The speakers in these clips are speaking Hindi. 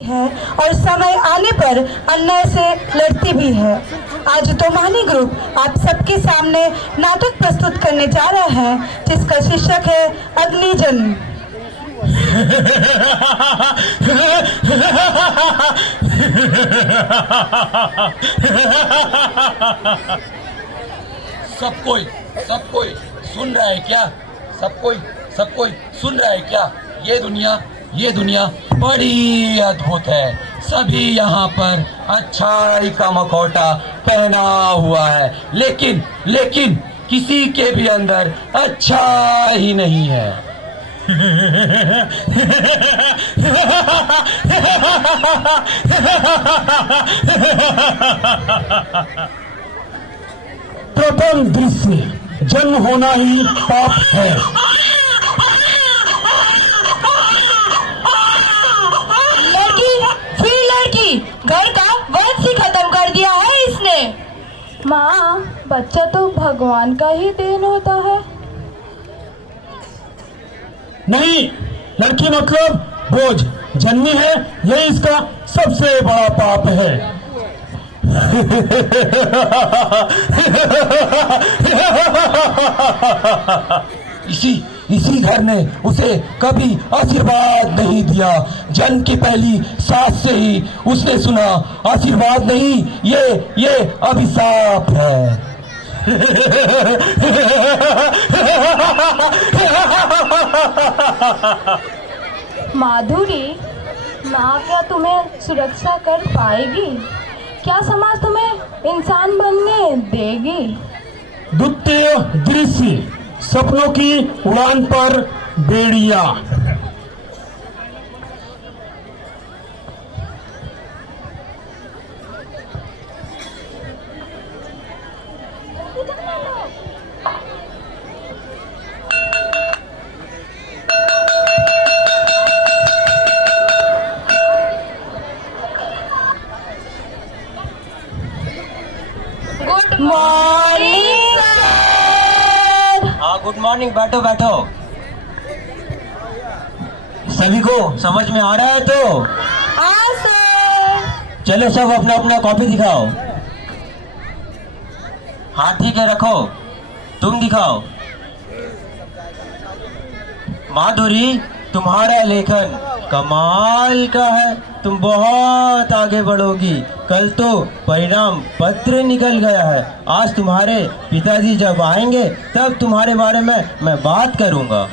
है और समय आने पर अन्याय से लड़ती भी है। आज तोमानी ग्रुप आप सबके सामने नाटक प्रस्तुत करने जा रहा है जिसका शीर्षक है अग्निजन्य। सब कोई सुन रहा है क्या? सब कोई सुन रहा है क्या? ये दुनिया बड़ी अद्भुत है। सभी यहाँ पर अच्छाई का मखौटा पहना हुआ है, लेकिन किसी के भी अंदर अच्छा ही नहीं है। प्रथम दृश्य, जन्म होना ही पाप है। लड़की घर का वंश ही खत्म कर दिया है इसने। माँ, बच्चा तो भगवान का ही देन होता है। नहीं, लड़की मतलब बोझ, जन्मी है, यही इसका सबसे बड़ा पाप है। इसी घर ने उसे कभी आशीर्वाद नहीं दिया। जन्म की पहली सांस से ही उसने सुना आशीर्वाद नहीं, ये अभिशाप है। माधुरी, माँ क्या तुम्हें सुरक्षा कर पाएगी? क्या समाज तुम्हें इंसान बनने देगी? द्वितीय दृश्य, सपनों की उड़ान पर बेड़िया। Good morning. हाँ, गुड मॉर्निंग। बैठो। सभी को समझ में आ रहा है तो? हाँ सर। चलो सब अपना अपना कॉपी दिखाओ। हाँ ठीक है, रखो। तुम दिखाओ। माधुरी, तुम्हारा लेखन कमाल का है। तुम बहुत आगे बढ़ोगी। कल तो परिणाम पत्र निकल गया है। आज तुम्हारे पिताजी जब आएंगे तब तुम्हारे बारे में मैं बात करूंगा।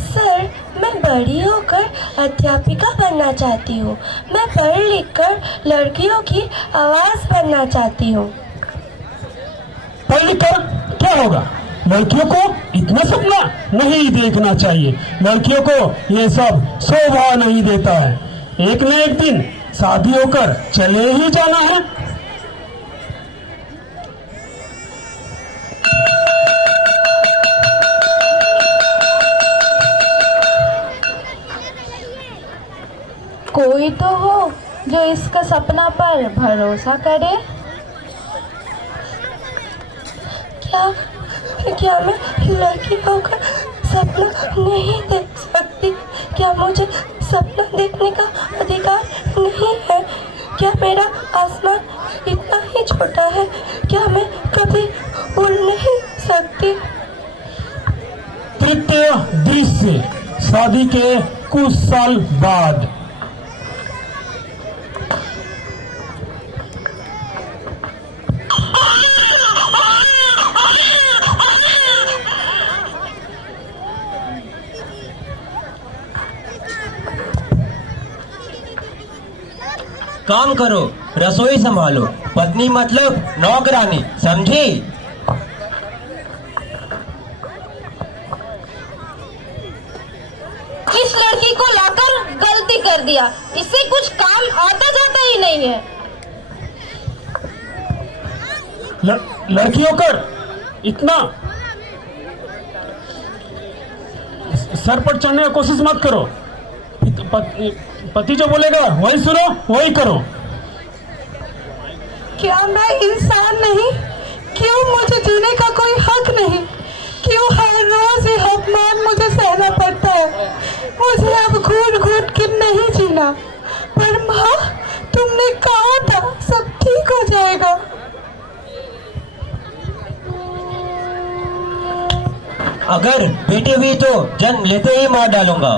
सर, मैं बड़ी होकर अध्यापिका बनना चाहती हूँ। मैं पढ़ लिख कर लड़कियों की आवाज़ बनना चाहती हूँ। पढ़ लिख कर क्या होगा? लड़कियों को इतना सपना नहीं देखना चाहिए। लड़कियों को ये सब शोभा नहीं देता है। एक न एक दिन शादी होकर चले ही जाना है। कोई तो हो जो इसका सपना पर भरोसा करे। क्या मैं लड़की होकर सपना नहीं देख सकती? क्या मुझे सपना देखने का अधिकार नहीं है? क्या मेरा आसमान इतना ही छोटा है? क्या मैं कभी उड़ नहीं सकती? तृतीय दृश्य, शादी के कुछ साल बाद। काम करो, रसोई संभालो। पत्नी मतलब नौकरानी, समझी? इस लड़की को लाकर गलती कर दिया। इससे कुछ काम आता जाता ही नहीं है। लड़की होकर इतना सर पर चढ़ने की कोशिश मत करो। पति जो बोलेगा वही सुनो, वही करो। क्या मैं इंसान नहीं? क्यों मुझे जीने का कोई हक नहीं? क्यों हर रोज ये अपमान मुझे सहना पड़ता है? मुझे अब घूट घूट के नहीं जीना। माँ, तुमने कहा था सब ठीक हो जाएगा। अगर बेटी हुई तो जन्म लेते ही मार डालूंगा।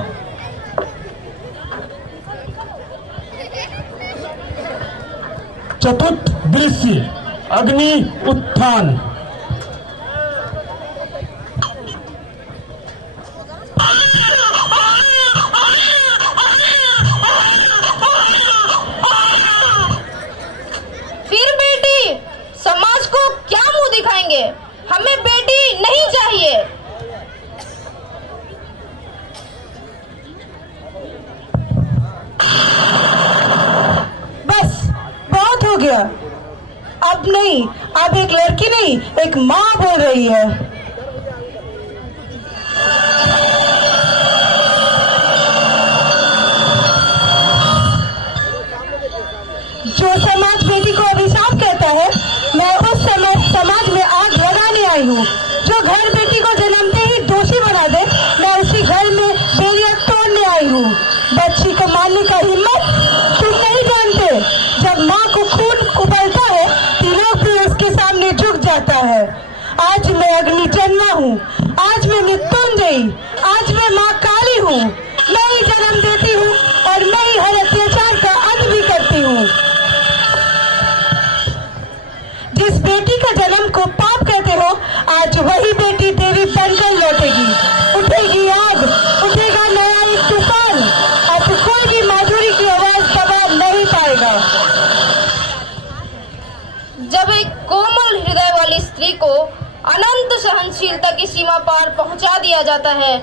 चतुर्थ दृश्य अग्नि उत्थान। फिर बेटी, समाज को क्या मुंह दिखाएंगे? हमें बेटी नहीं चाहिए। बस बहुत हो गया। अब नहीं, अब एक लड़की नहीं, एक माँ बोल रही है। जो समाज बेटी को अभिशाप कहता है, मैं उस समय समाज में आग लगाने आई हूँ। जो घर बेटी को जन्मते ही दोषी बना दे, मैं उसी घर में बेलियां तोड़ने आई हूँ। बच्ची को मारने का हिम्मत तुम नहीं जानते। जब माँ को खून उबलता है, त्रिलोक भी उसके सामने झुक जाता है। आज मैं अग्नि जन्मा हूँ, आज मैं मृत्युंजयी, आज मैं माँ काली हूँ। मैं ही जन्म देती हूँ और मैं ही हर अत्याचार का अंत भी करती हूँ। जिस बेटी का जन्म को पाप कहते हो, आज वही बेटी देवी बनकर लौटेगी। उठेगी आग, उठेगा नया एक तूफान। अब कोई भी माधुरी की आवाज दबा नहीं पाएगा। जब एक कोमल हृदय वाली स्त्री को अनंत सहनशीलता की सीमा पार पहुंचा दिया जाता है,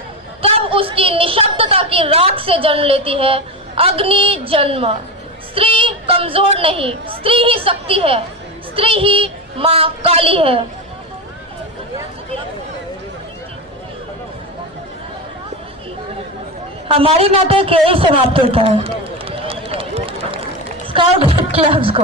तब उसकी निशब्दता की राख से जन्म लेती है अग्नि जन्म। स्त्री कमजोर नहीं, स्त्री ही शक्ति है, स्त्री ही माँ काली है। हमारी नाटक यही समाप्त होता है। स्काउट क्लब्स को